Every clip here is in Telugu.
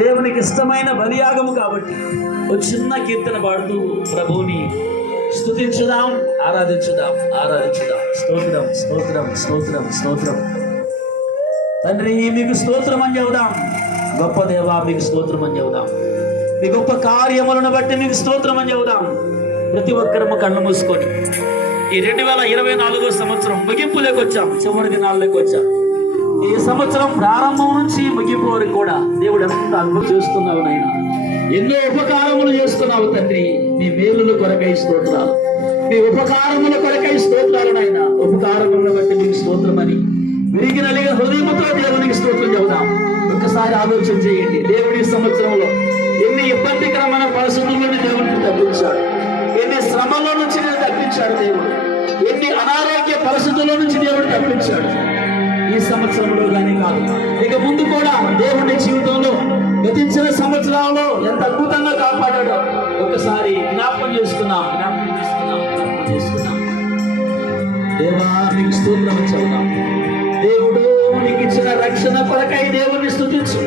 దేవునికి ఇష్టమైన బలియాగము కాబట్టి ఒక చిన్న కీర్తన పాడుతూ ప్రభువుని స్తుతించుదాం, ఆరాధించుదాం. స్తోత్రం స్తోత్రం స్తోత్రం స్తోత్రం. తండ్రి మీకు స్తోత్రం అని చెబుదాం. గొప్ప దేవా మీకు స్తోత్రం అని చెబుదాం. మీ గొప్ప కార్యములను బట్టి మీకు స్తోత్రం అని చెబుదాం. ప్రతి ఒక్కరము కళ్ళు మూసుకొని ఈ 2024 సంవత్సరం ముగింపులోకి వచ్చాం, చివరి దినాల్లోకి వచ్చాం. ఈ సంవత్సరం ప్రారంభం నుంచి ముగింపు వరకు కూడా దేవుడు ఎంత అద్భుతం చేస్తున్నావు నాయన. ఎన్నో ఉపకారములు చేస్తున్నావు తండ్రి. మీ మేలుల కొరకై స్తోత్రాలు, మీ ఉపకారముల కొరకై స్తోత్రాలు నాయన. ఉపకారములను బట్టి మీకు స్తోత్రమని విరిగి నలిగిన హృదయంతో దేవునికి స్తోత్రం చెబుదాం. ఒక్కసారి ఆలోచన చేయండి. దేవుడి సంవత్సరంలో ఎన్ని ఇబ్బందికరమైన పరిస్థితుల నుండి దేవుడిని తప్పించాడు, ఎన్ని శ్రమల నుంచి తప్పించాడు దేవుడు, ఎన్ని అనారోగ్య పరిస్థితుల నుంచి దేవుడు తప్పించాడు. ఈ సంవత్సరంలో కానీ కాదు, ఇక ముందు కూడా దేవుడి జీవితంలో గతించిన సంవత్సరాల్లో ఎంత అద్భుతంగా కాపాడాడో ఒకసారి జ్ఞాపకం చేసుకున్నాం. దేవా మీకు స్తోత్రం చెబుదాం. దేవుడు నీకు ఇచ్చిన రక్షణ కొరకై దేవుని స్తుతించు.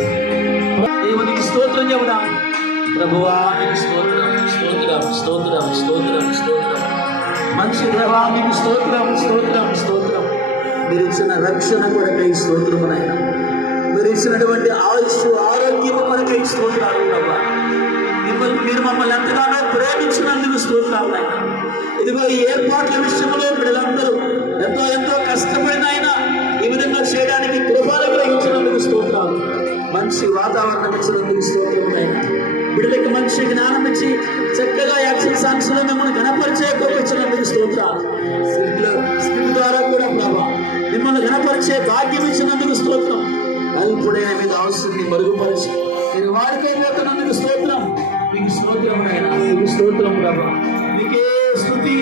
దేవునికి స్తోత్రం చెబుదాం. ప్రభువా నీకు స్తోత్రం స్తోత్రం స్తోత్రం స్తోత్రం స్తోత్రం. మంచి దేవా మీకు స్తోత్రం స్తోత్రం స్తోత్రం. మీరు ఇచ్చిన రక్షణ కొరకై స్తోత్రము నాయన. మీరు ఇచ్చినటువంటి ఆయుష్ ఆరోగ్యం కొరకై స్తోత్రాలు ప్రభా. మీరు మమ్మల్ని ఎంతగానో ప్రేమించినందుకు స్తోత్రాలు నాయన. ఇదిగో ఈ ఏర్పాట్ల విషయంలో బిడ్డలందరూ ఎంతో కష్టపడిన ఆయన ఈ విధంగా చేయడానికి కృపను గ్రహించినందుకు స్తోత్రాలు. మంచి వాతావరణం ఇచ్చినందుకు స్తోత్రం నాయన. బిడ్డలకి మంచి జ్ఞానం ఇచ్చి చక్కగా యాక్షన్ సాంగ్స్ లో మిమ్మల్ని గణపరిచే ఇచ్చినందుకు స్తోత్రాలు. స్క్రిప్ట్ ద్వారా కూడా ప్రభా మిమ్మల్ని గణపరిచే భాగ్యం ఇచ్చినందుకు స్తోత్రం. అల్పుడైన మీద అవసరాన్ని మరుగుపరిచి మీరు వాడికైపోతున్నందుకు స్తోత్రం. మీకు స్తోత్రం నాయన, మీకు స్తోత్రం ప్రభా. మీకే స్తుతి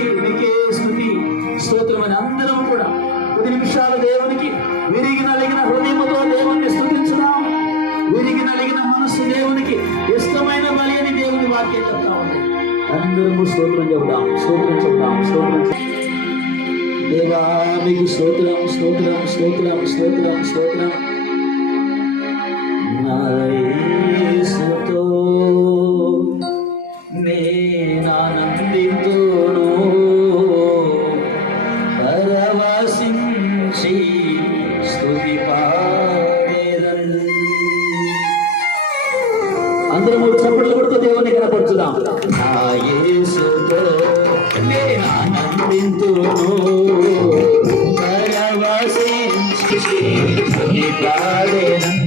స్తోత్రం అని అందరం కూడా 10 నిమిషాలు దేవునికి విరిగి నలిగిన హృదయంతో దేవుణ్ణి స్తుతించుదాం. విరిగి నలిగిన మనస్సు దేవునికి ఇష్టమైన బలి అని దేవుని వాక్యం చెప్తా ఉంది. అందరము స్తోత్రం చెబుదాం. దేవా మీకు స్తోత్రం స్తోత్రం స్తోత్రం స్తోత్రం స్తోత్రం. నా యేసుతో నేనానందింతును, పరవశించి స్తుతి పాడెదను. అందరము చప్పట్లు కొడుతూ దేవుని కనపరచుదాం. నా యేసుతో నేనానందింతును, పరవశించి స్తుతి పాడెదను.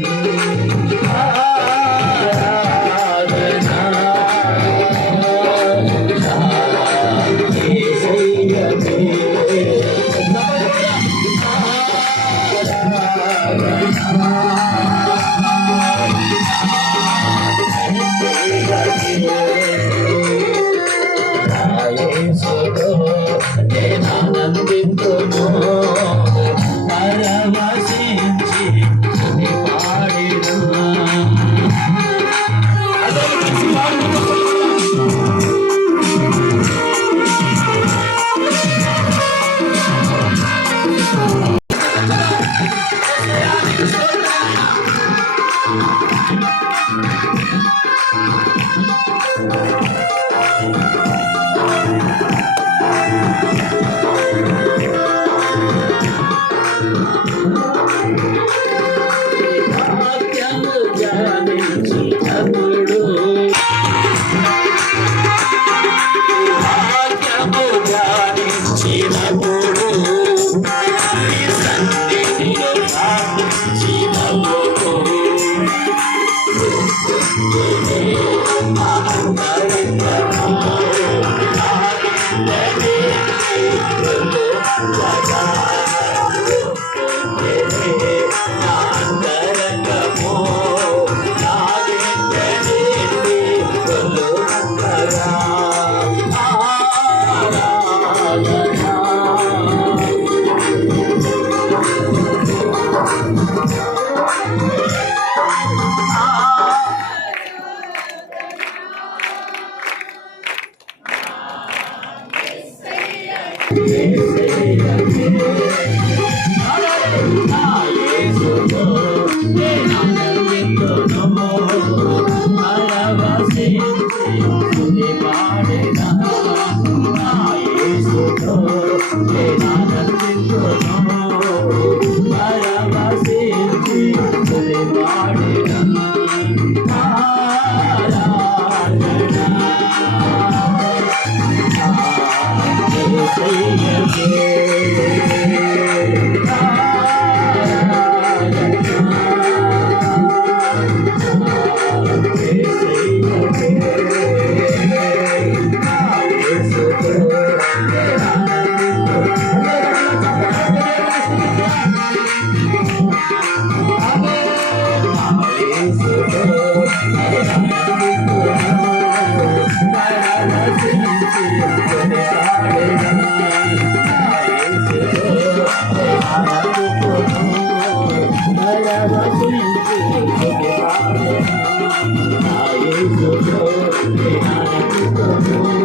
ఆరాధించుదాం